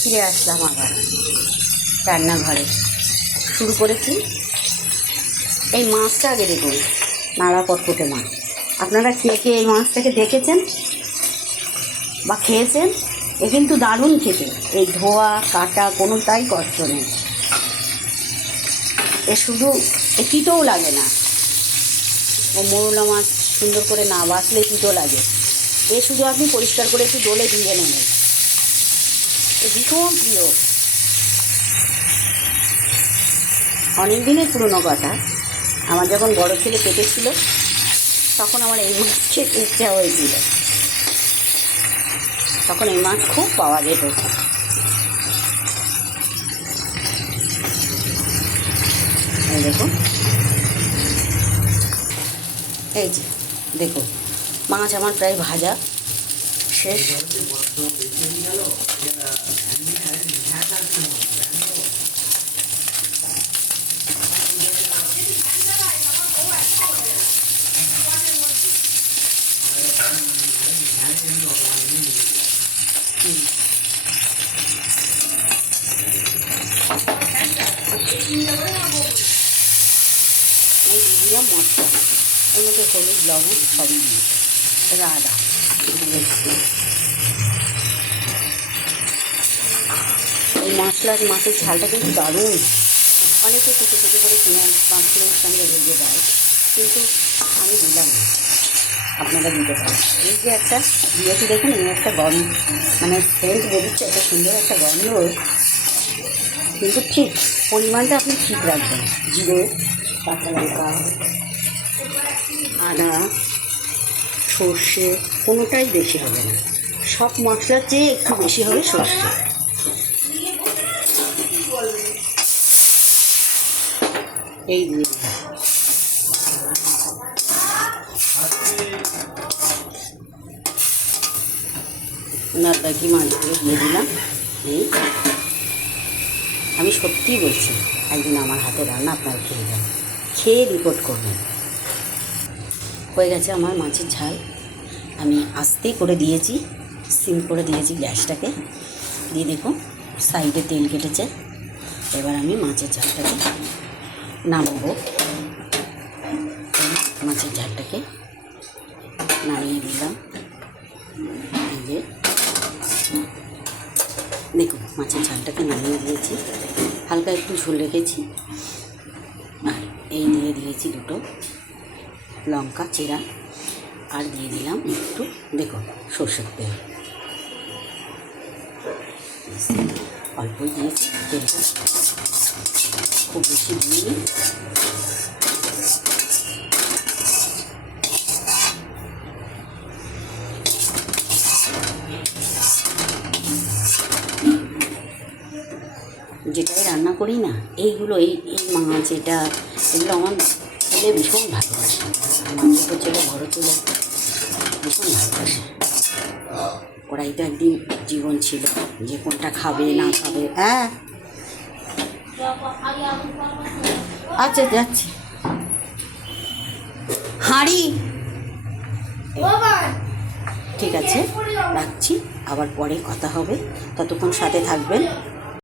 ফিরে আসলাম আবার রান্নাঘরে। শুরু করেছি এই মাছটা। আগে দেখুন, নাড়া পটপটে মাছ। আপনারা কে কে এই মাছটাকে দেখেছেন বা খেয়েছেন? এ কিন্তু দারুণ খেতে। এই ধোয়া কাটা কোনোটাই কষ্ট নেই। এ শুধু এ তিতও লাগে না। ও মোরলা মাছ সুন্দর করে না বাছলে তিতো লাগে। এ শুধু আপনি পরিষ্কার করে একটু ডোলে ধুয়ে নেবেন। এ ভীষণ প্রিয়। অনেক দিনের পুরনো কথা, আমার যখন বড় ছেলে পেটে ছিল তখন আমার এই মাছ খেতে ইচ্ছা হয়েছিল। তখন এই মাছ খুব পাওয়া যেত। এই দেখুন, এই যে দেখুন, মাছ আমার প্রায় ভাজা শেষ। এই দিলাম মশলা, এর মধ্যে হলুদ লবণ সবই দিয়ে, আদা দিয়েছি। এই মাছের ঝালটা কিন্তু দারুণ। অনেকে কুচো কুচো করে মাছগুলোর সঙ্গে ভেজে দেয়, কিন্তু আমি দিলাম না। আপনারা দিতে পারেন। এই যে একটা দিয়েছি দেখুন, এই একটা গন্ধ, মানে সেন্ট বেরোচ্ছে, এত সুন্দর একটা গন্ধ। কিন্তু ঠিক পরিমাণটা আপনি ঠিক রাখবেন। জিরে, কাঁচা লঙ্কা, আদা, সর্ষে কোনোটাই বেশি হবে না। সব মশলার চেয়ে একটু বেশি হবে সর্ষে। এই দিয়ে বাকি মাছগুলো দিয়ে দিলাম। এই আমি সত্যিই বলছি, একদিন আমার হাতে রান্না আপনারা খেয়ে যান, খেয়ে রিপোর্ট করবেন। হয়ে গেছে আমার মাছের ঝাল। আমি আস্তেই করে দিয়েছি, সিম করে দিয়েছি গ্যাসটাকে। দিয়ে দেখুন সাইডে তেল কেটেছে। এবার আমি মাছের ঝালটাকে নামাবো। মাছের ঝালটাকে নামিয়ে দিলাম। এই যে দেখুন, মাছের ঝালটাকে নামিয়ে দিয়েছি। হালকা একটু ঝোল রেখেছি। আর এই দিয়ে দিয়েছি দুটো লঙ্কা চেরা। আর দিয়ে দিলাম একটু দেখুন সর্ষের তেল। অল্পই দিয়েছি তেলটা, খুব বেশি দিইনি। যেটাই রান্না করি না, এইগুলো এই মাছ এগুলো আমার ছেলে ভীষণ ভালোবাসে। আমার ছোটো ছেলে বড়ো ছেলে ভীষণ ভালোবাসে। ওরাই তো একদিন জীবন ছিল যে কোনটা খাবে না খাবে। হ্যাঁ আচ্ছা যাচ্ছি। হাঁড়ি ঠিক আছে, রাখছি। আবার পরে কথা হবে, ততক্ষণ সাথে থাকবেন।